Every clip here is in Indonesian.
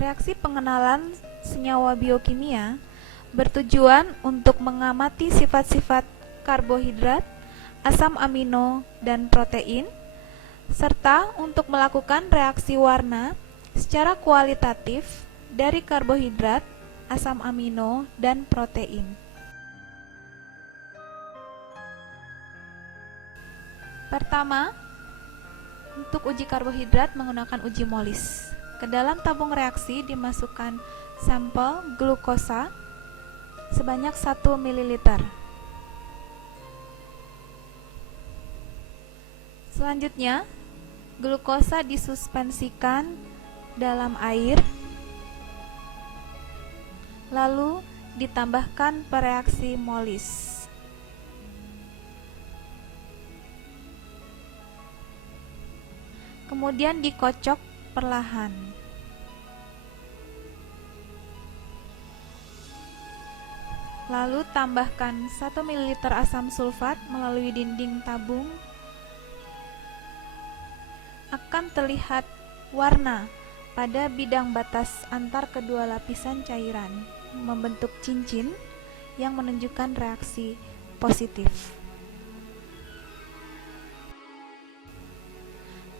Reaksi pengenalan senyawa biokimia bertujuan untuk mengamati sifat-sifat karbohidrat, asam amino, dan protein, serta untuk melakukan reaksi warna secara kualitatif dari karbohidrat, asam amino, dan protein. Pertama, untuk uji karbohidrat menggunakan uji molis. Ke dalam tabung reaksi dimasukkan sampel glukosa sebanyak 1 ml. Selanjutnya, glukosa disuspensikan dalam air, lalu ditambahkan pereaksi molis. Kemudian dikocok perlahan. Lalu tambahkan 1 ml asam sulfat melalui dinding tabung. Akan terlihat warna pada bidang batas antar kedua lapisan cairan, membentuk cincin yang menunjukkan reaksi positif.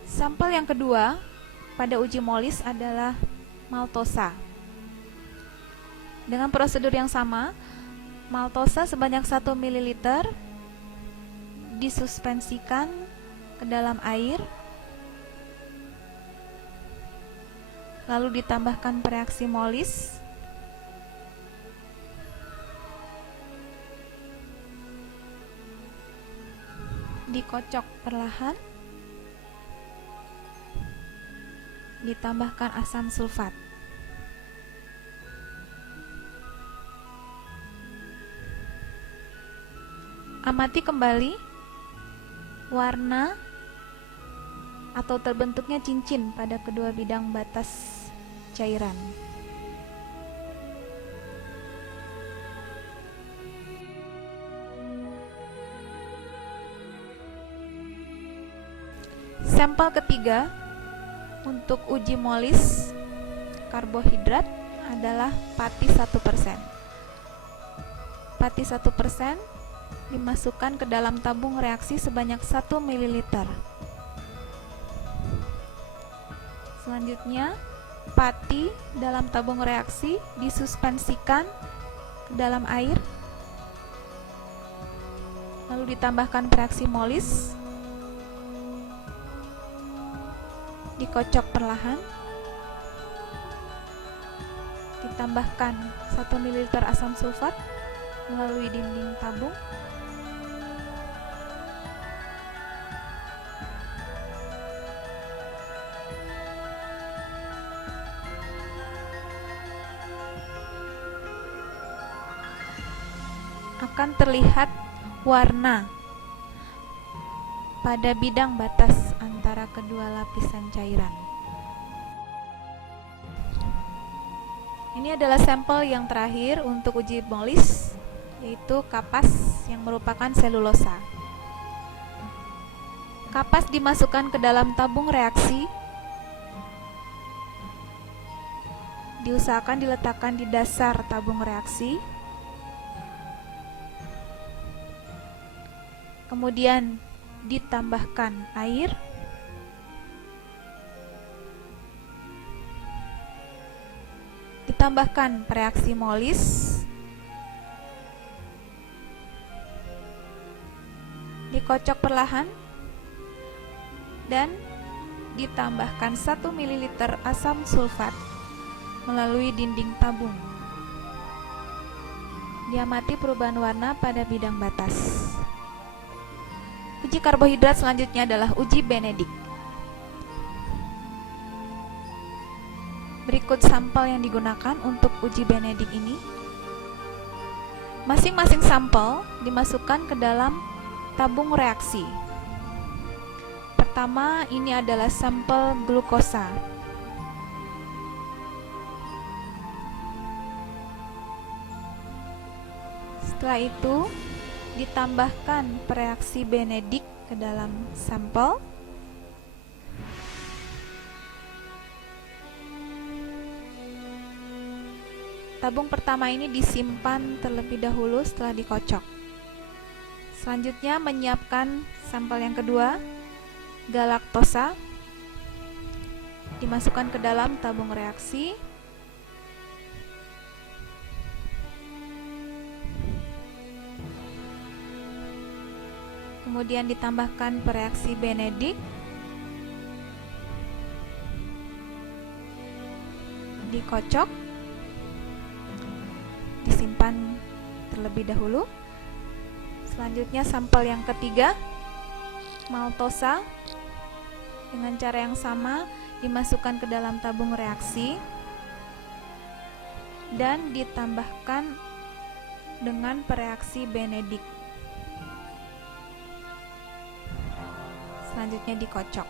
Sampel yang kedua pada uji molis adalah maltosa. Dengan prosedur yang sama, maltosa sebanyak 1 ml disuspensikan ke dalam air, lalu ditambahkan pereaksi molis, dikocok perlahan, ditambahkan asam sulfat. Amati kembali warna atau terbentuknya cincin pada kedua bidang batas cairan. Sampel ketiga untuk uji molis karbohidrat adalah pati 1%. Pati 1% dimasukkan ke dalam tabung reaksi sebanyak 1 ml. Selanjutnya, pati dalam tabung reaksi disuspensikan ke dalam air, lalu ditambahkan pereaksi molis, dikocok perlahan, ditambahkan 1 ml asam sulfat melalui dinding tabung, akan terlihat warna pada bidang batas antara kedua lapisan cairan. Ini adalah sampel yang terakhir untuk uji molis, yaitu kapas yang merupakan selulosa. Kapas dimasukkan ke dalam tabung reaksi, diusahakan diletakkan di dasar tabung reaksi. Kemudian ditambahkan air, ditambahkan pereaksi molis, dikocok perlahan, dan ditambahkan 1 ml asam sulfat melalui dinding tabung. Diamati perubahan warna pada bidang batas. Uji karbohidrat selanjutnya adalah uji Benedict. Berikut sampel yang digunakan untuk uji Benedict ini. Masing-masing sampel dimasukkan ke dalam tabung reaksi. Pertama, ini adalah sampel glukosa. Setelah itu, ditambahkan pereaksi Benedict ke dalam sampel. tabung pertama ini disimpan terlebih dahulu setelah dikocok. Selanjutnya menyiapkan sampel yang kedua, galaktosa, dimasukkan ke dalam tabung reaksi. Kemudian ditambahkan pereaksi Benedict, dikocok, disimpan terlebih dahulu. Selanjutnya sampel yang ketiga, maltosa, dengan cara yang sama dimasukkan ke dalam tabung reaksi dan ditambahkan dengan pereaksi Benedict. Selanjutnya dikocok.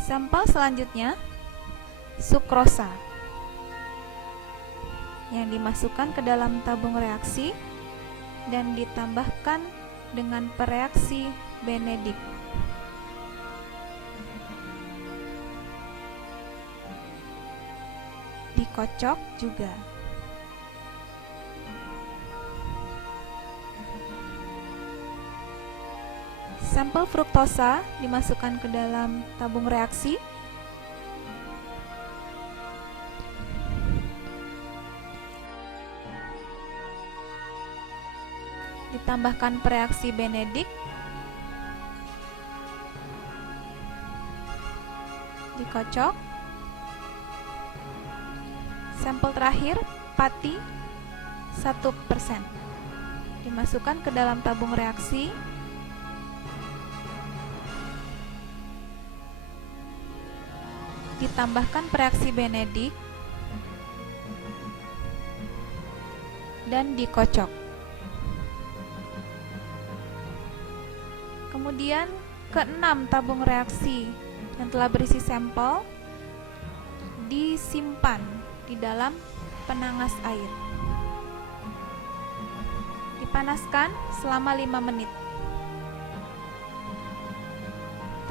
Sampel selanjutnya, sukrosa, yang dimasukkan ke dalam tabung reaksi dan ditambahkan dengan pereaksi Benedict. Dikocok juga. Sampel fruktosa dimasukkan ke dalam tabung reaksi. Ditambahkan pereaksi Benedict. Dikocok. Sampel terakhir, pati 1%. Dimasukkan ke dalam tabung reaksi. Ditambahkan pereaksi Benedict dan dikocok. Kemudian keenam tabung reaksi yang telah berisi sampel disimpan di dalam penangas air. Dipanaskan selama 5 menit.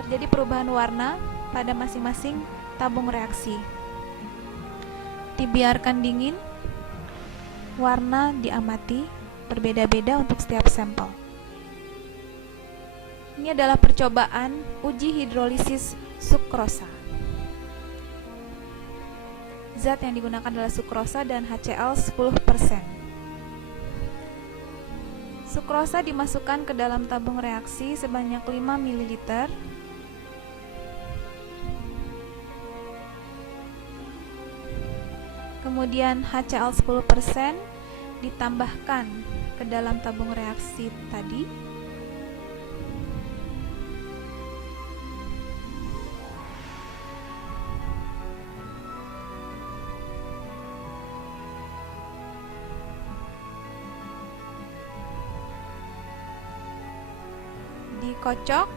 Terjadi perubahan warna pada masing-masing tabung reaksi. Dibiarkan dingin, warna diamati berbeda-beda untuk setiap sampel. Ini adalah percobaan uji hidrolisis sukrosa. Zat yang digunakan adalah sukrosa dan HCl 10%. Sukrosa dimasukkan ke dalam tabung reaksi sebanyak 5 ml. Kemudian HCl 10% ditambahkan ke dalam tabung reaksi tadi. Dikocok.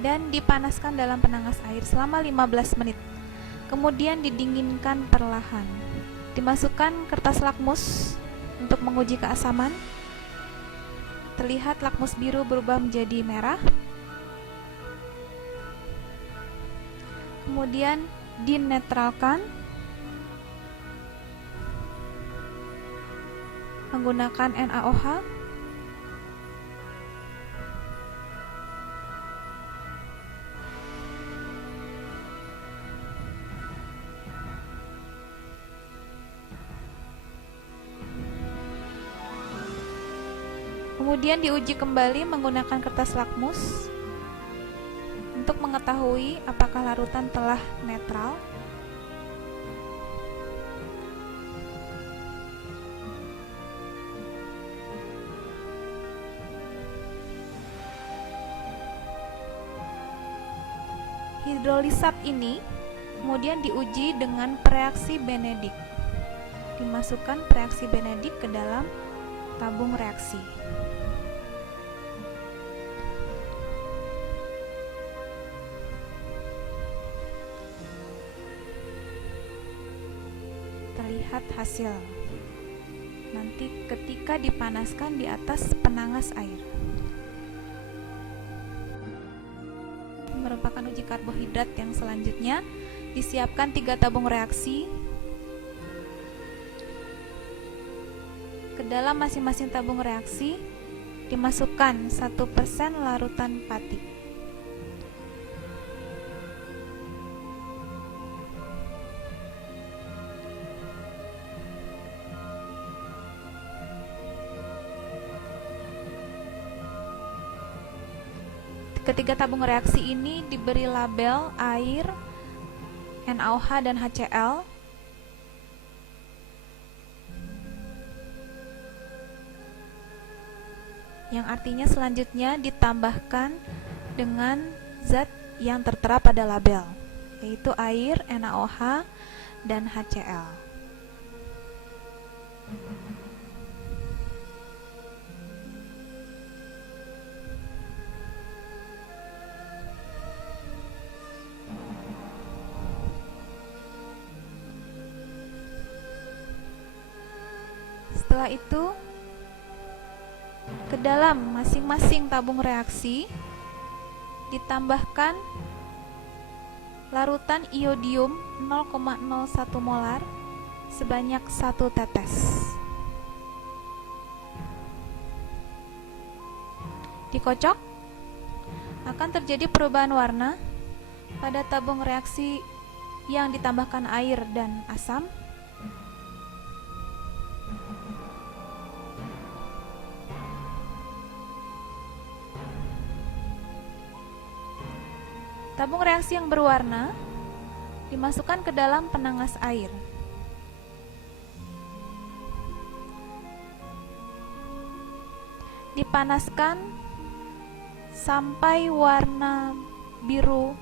Dan dipanaskan dalam penangas air selama 15 menit. Kemudian didinginkan perlahan. Dimasukkan kertas lakmus untuk menguji keasaman. Terlihat lakmus biru berubah menjadi merah. Kemudian dinetralkan menggunakan NaOH. Kemudian diuji kembali menggunakan kertas lakmus untuk mengetahui apakah larutan telah netral. Hidrolisat ini kemudian diuji dengan pereaksi Benedict. Dimasukkan pereaksi Benedict ke dalam tabung reaksi. Terlihat hasil nanti ketika dipanaskan di atas penangas air. merupakan uji karbohidrat yang selanjutnya. Disiapkan 3 tabung reaksi. Ke dalam masing-masing tabung reaksi dimasukkan 1% larutan pati. Ketiga tabung reaksi ini diberi label air, NaOH, dan HCl. Yang artinya selanjutnya ditambahkan dengan zat yang tertera pada label, yaitu air, NaOH, dan HCl. Setelah itu, ke dalam masing-masing tabung reaksi ditambahkan larutan iodium 0,01 molar sebanyak 1 tetes. Dikocok, akan terjadi perubahan warna pada tabung reaksi yang ditambahkan air dan asam. Tabung reaksi yang berwarna dimasukkan ke dalam penangas air. Dipanaskan sampai warna biru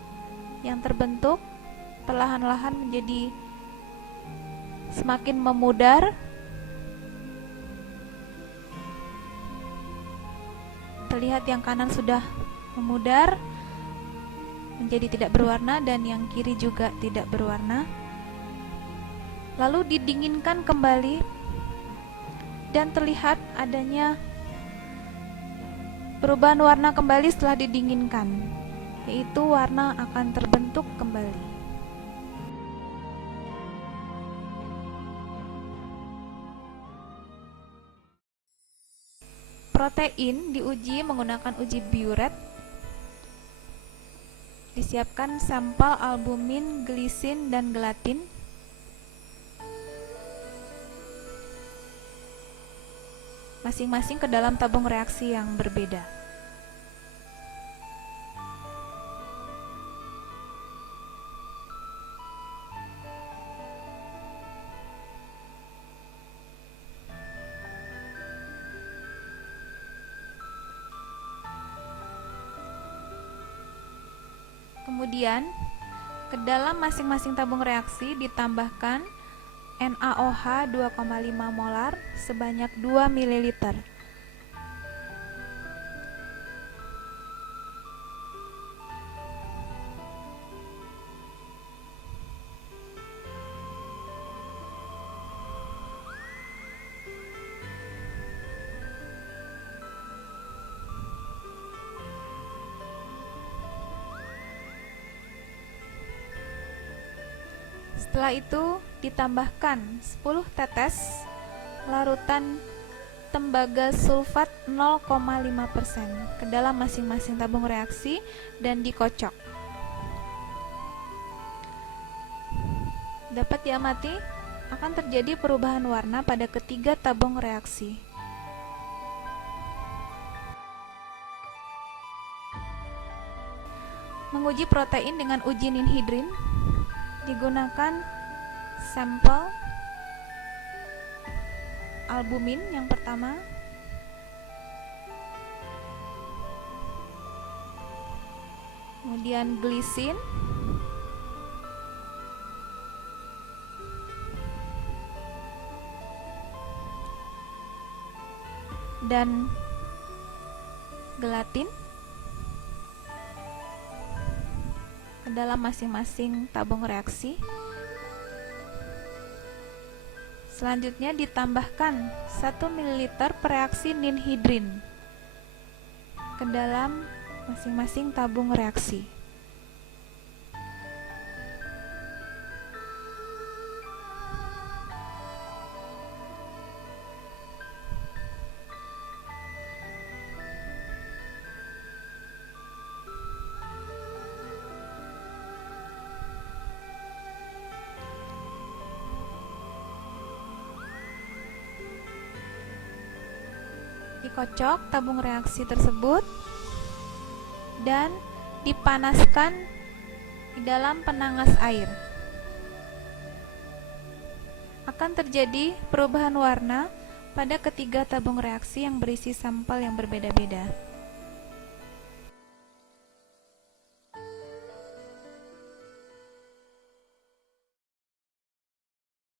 yang terbentuk perlahan-lahan menjadi semakin memudar. Terlihat yang kanan sudah memudar menjadi tidak berwarna dan yang kiri juga tidak berwarna. Lalu didinginkan kembali dan terlihat adanya perubahan warna kembali setelah didinginkan, yaitu warna akan terbentuk kembali. Protein diuji menggunakan uji Biuret. Disiapkan sampel albumin, glisin, dan gelatin. Masing-masing ke dalam tabung reaksi yang berbeda. Kemudian, ke dalam masing-masing tabung reaksi ditambahkan NaOH 2,5 molar sebanyak 2 ml. Setelah itu ditambahkan 10 tetes larutan tembaga sulfat 0,5% ke dalam masing-masing tabung reaksi dan dikocok. Dapat diamati akan terjadi perubahan warna pada ketiga tabung reaksi. Menguji protein dengan uji ninhidrin, digunakan sampel albumin yang pertama, kemudian glisin, dan gelatin ke dalam masing-masing tabung reaksi. Selanjutnya ditambahkan 1 ml pereaksi ninhidrin ke dalam masing-masing tabung reaksi. Dikocok tabung reaksi tersebut dan dipanaskan di dalam penangas air. Akan terjadi perubahan warna pada ketiga tabung reaksi yang berisi sampel yang berbeda-beda.